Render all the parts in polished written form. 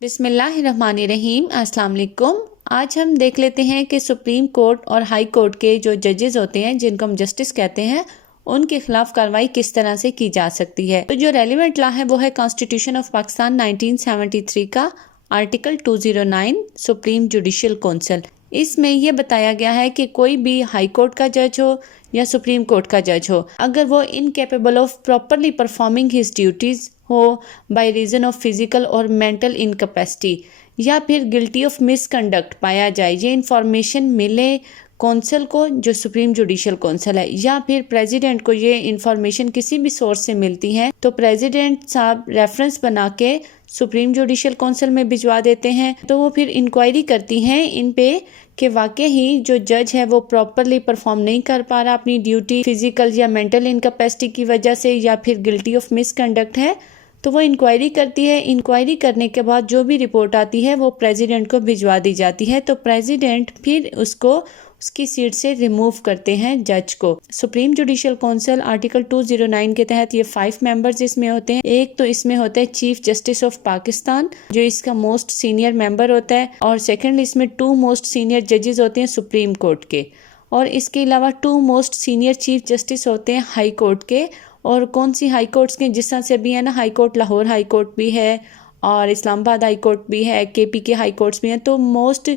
बिस्मिल्लाहिर्रहमानिर्रहीम। अस्सलाम वालेकुम। आज हम देख लेते हैं कि सुप्रीम कोर्ट और हाई कोर्ट के जो जजेस होते हैं, जिनको हम जस्टिस कहते हैं, उनके खिलाफ कार्रवाई किस तरह से की जा सकती है। तो जो रेलिवेंट लॉ है वो है कॉन्स्टिट्यूशन ऑफ पाकिस्तान 1973 का आर्टिकल 209 सुप्रीम जुडिशियल काउंसिल। इसमें यह बताया गया है कि कोई भी हाई कोर्ट का जज हो या सुप्रीम कोर्ट का जज हो, अगर वो incapable of properly performing his duties हो बाय रीजन ऑफ फिजिकल और मेंटल इनकैपेसिटी, या फिर गिल्टी ऑफ मिसकंडक्ट पाया जाए, ये इंफॉर्मेशन मिले कौंसल को, जो सुप्रीम जुडिशियल काउंसिल है, या फिर प्रेसिडेंट को ये इंफॉर्मेशन किसी भी सोर्स से मिलती है, तो प्रेसिडेंट साहब रेफरेंस बना के सुप्रीम जुडिशियल काउंसिल में भिजवा देते हैं। तो वो फिर इंक्वायरी करती हैं इन पे कि वाकई ही जो जज है वो प्रॉपरली परफॉर्म नहीं कर पा रहा अपनी ड्यूटी, फिजिकल या मेंटल इनकैपेसिटी की वजह से, या फिर गिल्टी ऑफ मिसकंडक्ट है। तो वो इंक्वायरी करती है। इंक्वायरी करने के बाद जो भी रिपोर्ट आती है वो प्रेसिडेंट को भिजवा दी जाती है। तो प्रेसिडेंट फिर उसको उसकी सीट से रिमूव करते हैं जज को। सुप्रीम जुडिशियल काउंसिल आर्टिकल 209 के तहत ये 5 मेंबर्स इसमें होते हैं। एक तो इसमें होता है चीफ जस्टिस ऑफ पाकिस्तान, जो इसका मोस्ट सीनियर मेंबर होता है, और सेकेंड इसमें 2 मोस्ट सीनियर जजेस होते हैं सुप्रीम कोर्ट के, और इसके अलावा 2 मोस्ट सीनियर चीफ जस्टिस होते हैं हाई कोर्ट के। और कौन सी हाई कोर्ट्स के, जिस तरह से भी है ना, high court Lahore high court भी है और इस्लामाबाद हाई कोर्ट भी है, केपी के हाई कोर्ट्स भी हैं। तो मोस्ट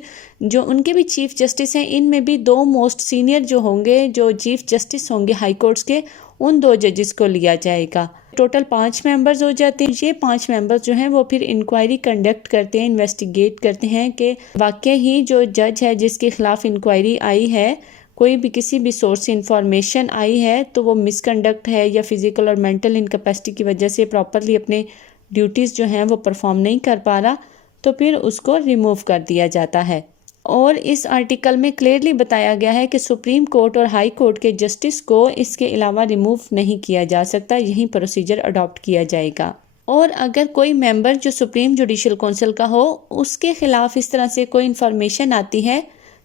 जो उनके भी चीफ जस्टिस हैं, इनमें भी 2 मोस्ट सीनियर जो होंगे, जो चीफ जस्टिस होंगे हाई कोर्ट्स के, उन 2 जजेस को लिया जाएगा। टोटल 5 मेंबर्स हो जाते हैं। ये 5 मेंबर्स जो हैं वो फिर इंक्वायरी कंडक्ट करते हैं, इन्वेस्टिगेट करते हैं कि वाकई ही जो जज है जिसके खिलाफ इंक्वायरी आई है, कोई भी किसी भी सोर्स से इंफॉर्मेशन आई है, तो वो मिसकंडक्ट है या फिजिकल और मेंटल इनकैपेसिटी की वजह से प्रॉपरली अपने ड्यूटीज़ जो हैं वो परफॉर्म नहीं कर पा रहा, तो फिर उसको रिमूव कर दिया जाता है। और इस आर्टिकल में क्लियरली बताया गया है कि सुप्रीम कोर्ट और हाई कोर्ट के जस्टिस को इसके अलावा रिमूव नहीं किया जा सकता, यही प्रोसीजर अडॉप्ट किया जाएगा। और अगर कोई मेंबर जो सुप्रीम जुडिशियल काउंसिल का हो, उसके खिलाफ इस तरह से कोई इंफॉर्मेशन आती है,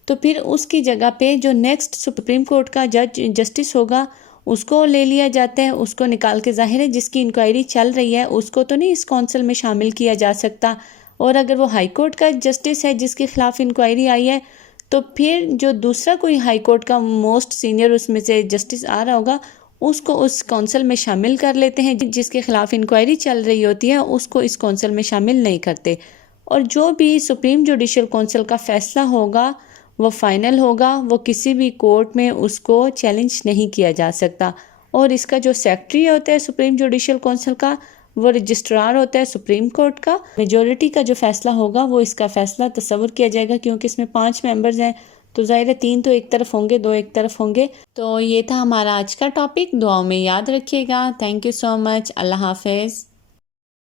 तो फिर उसकी जगह पे जो नेक्स्ट सुप्रीम कोर्ट का जस्टिस होगा उसको ले लिया जाता है, उसको निकाल के, जाहिर है जिसकी इंक्वायरी चल रही है उसको तो नहीं इस काउंसिल में शामिल किया जा सकता। और अगर वो हाई कोर्ट का जस्टिस है जिसके खिलाफ इंक्वायरी आई है, तो फिर जो दूसरा कोई हाई कोर्ट का मोस्ट सीनियर उसमें से जस्टिस आ रहा होगा, उसको उस काउंसिल में शामिल कर लेते हैं। जिसके खिलाफ इंक्वायरी चल रही होती है उसको इस काउंसिल में शामिल नहीं करते। और जो भी सुप्रीम जुडिशियल काउंसिल का फैसला होगा वो फाइनल होगा, वो किसी भी कोर्ट में उसको चैलेंज नहीं किया जा सकता। और इसका जो सेक्रेटरी होता है सुप्रीम जुडिशियल काउंसिल का, वो रजिस्ट्रार होता है सुप्रीम कोर्ट का। मेजॉरिटी का जो फैसला होगा वो इसका फैसला तस्वर किया जाएगा, क्योंकि इसमें 5 मेंबर्स हैं, तो ज़ाहिर है 3 तो एक तरफ होंगे, 2 एक तरफ होंगे। तो ये था हमारा आज का टॉपिक। दुआओं में याद रखिएगा। Thank you so much. अल्लाह हाफिज़।